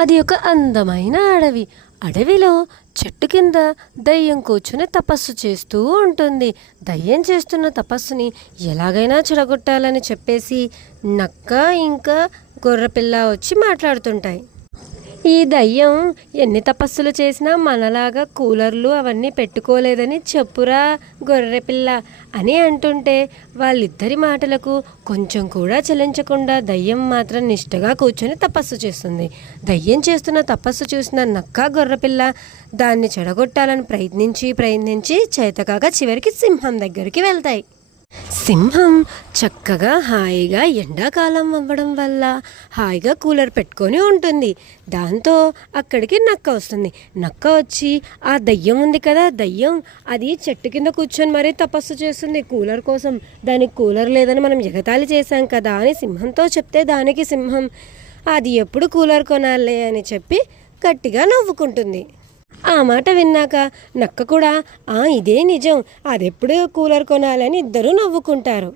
అది ఒక అందమైన అడవి. అడవిలో చెట్టు కింద దయ్యం కూర్చుని తపస్సు చేస్తూ ఉంటుంది. దయ్యం చేస్తున్న తపస్సుని ఎలాగైనా చెడగొట్టాలని చెప్పేసి నక్క ఇంకా గొర్రెపిల్ల వచ్చి మాట్లాడుతుంటాయి. ఈ దయ్యం ఎన్ని తపస్సులు చేసినా మనలాగా కూలర్లు అవన్నీ పెట్టుకోలేదని చెప్పురా గొర్రెపిల్ల అని అంటుంటే వాళ్ళిద్దరి మాటలకు కొంచెం కూడా చలించకుండా దయ్యం మాత్రం నిష్టగా కూర్చొని తపస్సు చేస్తుంది. దయ్యం చేస్తున్న తపస్సు చూసిన నక్క గొర్రెపిల్ల దాన్ని చెడగొట్టాలని ప్రయత్నించి చేతకాక చివరికి సింహం దగ్గరికి వెళ్తాయి. సింహం చక్కగా హాయిగా ఎండాకాలం అవ్వడం వల్ల హాయిగా కూలర్ పెట్టుకొని ఉంటుంది. దాంతో అక్కడికి నక్క వస్తుంది. నక్క వచ్చి ఆ దయ్యం ఉంది కదా, దయ్యం అది చెట్టు కింద కూర్చొని మరీ తపస్సు చేస్తుంది కూలర్ కోసం. దానికి కూలర్ లేదని మనం ఎగతాళి చేశాం కదా అని సింహంతో చెప్తే దానికి సింహం అది ఎప్పుడు కూలర్ కొనాలే అని చెప్పి గట్టిగా నవ్వుకుంటుంది. ఆ మాట విన్నాక నక్క కూడా ఇదే నిజం, అదెప్పుడు కూలర్ కొనాలని ఇద్దరూ నవ్వుకుంటారు.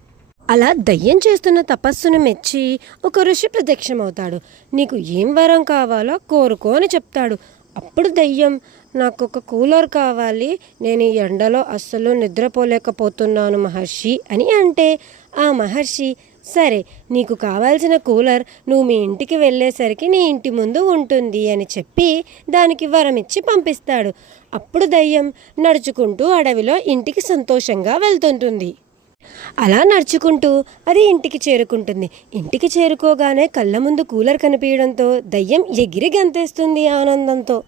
అలా దయ్యం చేస్తున్న తపస్సును మెచ్చి ఒక ఋషి ప్రత్యక్షమవుతాడు. నీకు ఏం వరం కావాలో కోరుకో అని చెప్తాడు. అప్పుడు దయ్యం నాకు ఒక కూలర్ కావాలి, నేను ఈ ఎండలో అస్సలు నిద్రపోలేకపోతున్నాను మహర్షి అని అంటే ఆ మహర్షి సరే నీకు కావాల్సిన కూలర్ నువ్వు మీ ఇంటికి వెళ్ళేసరికి నీ ఇంటి ముందు ఉంటుంది అని చెప్పి దానికి వరం ఇచ్చి పంపిస్తాడు. అప్పుడు దయ్యం నడుచుకుంటూ అడవిలో ఇంటికి సంతోషంగా వెళ్తుంటుంది. అలా నడుచుకుంటూ అది ఇంటికి చేరుకుంటుంది. ఇంటికి చేరుకోగానే కళ్ళ ముందు కూలర్ కనిపించడంతో దయ్యం ఎగిరి గంతేస్తుంది ఆనందంతో.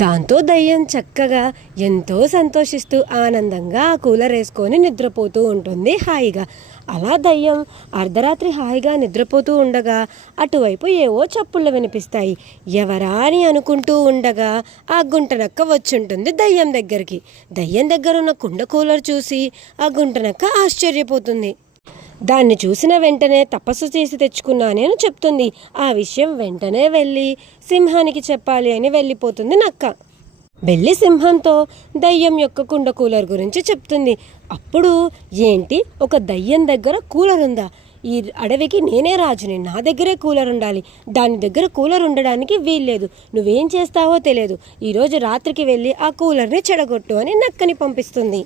దాంతో దయ్యం చక్కగా ఎంతో సంతోషిస్తూ ఆనందంగా ఆ కూలర్ వేసుకొని నిద్రపోతూ ఉంటుంది హాయిగా. అలా దయ్యం అర్ధరాత్రి హాయిగా నిద్రపోతూ ఉండగా అటువైపు ఏవో చప్పుళ్ళు వినిపిస్తాయి. ఎవరా అని అనుకుంటూ ఉండగా ఆ గుంటనక్క వచ్చుంటుంది దయ్యం దగ్గరికి. దయ్యం దగ్గర ఉన్న కుండ కూలర్ చూసి ఆ గుంటనక్క ఆశ్చర్యపోతుంది. దాన్ని చూసిన వెంటనే తపస్సు చేసి తెచ్చుకున్నానే అని చెప్తుంది. ఆ విషయం వెంటనే వెళ్ళి సింహానికి చెప్పాలి అని వెళ్ళిపోతుంది నక్క. వెళ్ళి సింహంతో దయ్యం యొక్క కుండ కూలర్ గురించి చెప్తుంది. అప్పుడు ఏంటి, ఒక దయ్యం దగ్గర కూలర్ ఉందా? ఈ అడవికి నేనే రాజుని, నా దగ్గరే కూలర్ ఉండాలి, దాని దగ్గర కూలర్ ఉండడానికి వీల్లేదు, నువ్వేం చేస్తావో తెలియదు, ఈరోజు రాత్రికి వెళ్ళి ఆ కూలర్ని చెడగొట్టు అని నక్కని పంపిస్తుంది.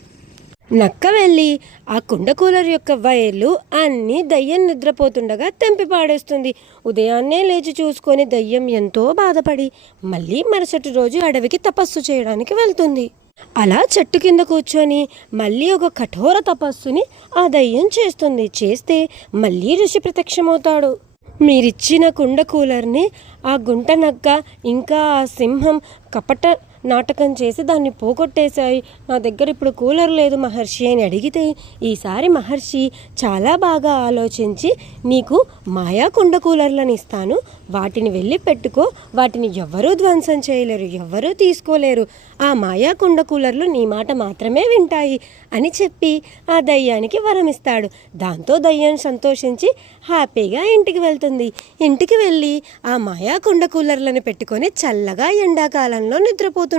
నక్క వెళ్ళి ఆ కుండ కూలర్ యొక్క వైర్లు అన్నీ దయ్యం నిద్రపోతుండగా తెంపి పాడేస్తుంది. ఉదయాన్నే లేచి చూసుకొని దయ్యం ఎంతో బాధపడి మళ్ళీ మరుసటి రోజు అడవికి తపస్సు చేయడానికి వెళ్తుంది. అలా చెట్టు కింద కూర్చొని మళ్ళీ ఒక కఠోర తపస్సుని ఆ దయ్యం చేస్తుంది. చేస్తే మళ్ళీ ఋషి ప్రత్యక్షమవుతాడు. మీరిచ్చిన కుండ కూలర్ని ఆ గుంట నక్క ఇంకా ఆ సింహం కపట నాటకం చేసి దాన్ని పోగొట్టేశాయి. నా దగ్గర ఇప్పుడు కూలర్ లేదు మహర్షి అని అడిగితే ఈసారి మహర్షి చాలా బాగా ఆలోచించి నీకు మాయా కుండ కూలర్లను ఇస్తాను, వాటిని వెళ్ళి పెట్టుకో, వాటిని ఎవ్వరూ ధ్వంసం చేయలేరు, ఎవ్వరూ తీసుకోలేరు, ఆ మాయా కుండ కూలర్లు నీ మాట మాత్రమే వింటాయి అని చెప్పి ఆ దయ్యానికి వరమిస్తాడు. దాంతో దయ్యం సంతోషించి హ్యాపీగా ఇంటికి వెళ్తుంది. ఇంటికి వెళ్ళి ఆ మాయా కుండ కూలర్లను పెట్టుకొని చల్లగా ఎండాకాలంలో నిద్రపోతుంటుంది.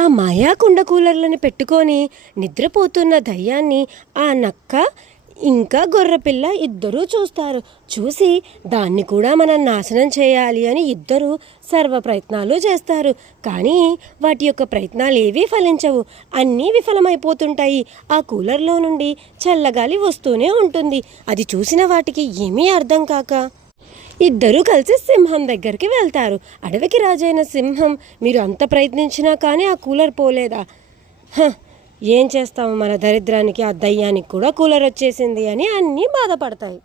ఆ మాయా కుండ కూలర్లను పెట్టుకొని నిద్రపోతున్న దయ్యాన్ని ఆ నక్క ఇంకా గొర్రెపిల్ల ఇద్దరూ చూస్తారు. చూసి దాన్ని కూడా మనం నాశనం చేయాలి అని ఇద్దరు సర్వ ప్రయత్నాలు చేస్తారు. కానీ వాటి యొక్క ప్రయత్నాలు ఏవీ ఫలించవు, అన్నీ విఫలమైపోతుంటాయి. ఆ కూలర్లో నుండి చల్లగాలి వస్తూనే ఉంటుంది. అది చూసిన వాటికి ఏమీ అర్థం కాక ఇద్దరూ కలిసి సింహం దగ్గరికి వెళ్తారు. అడవికి రాజైన సింహం, మీరు అంత ప్రయత్నించినా కానీ ఆ కూలర్ పోలేదా? ఏం చేస్తాము, మన దరిద్రానికి ఆ దయ్యానికి కూడా కూలర్ వచ్చేసింది అని అన్నీ బాధపడతాయి.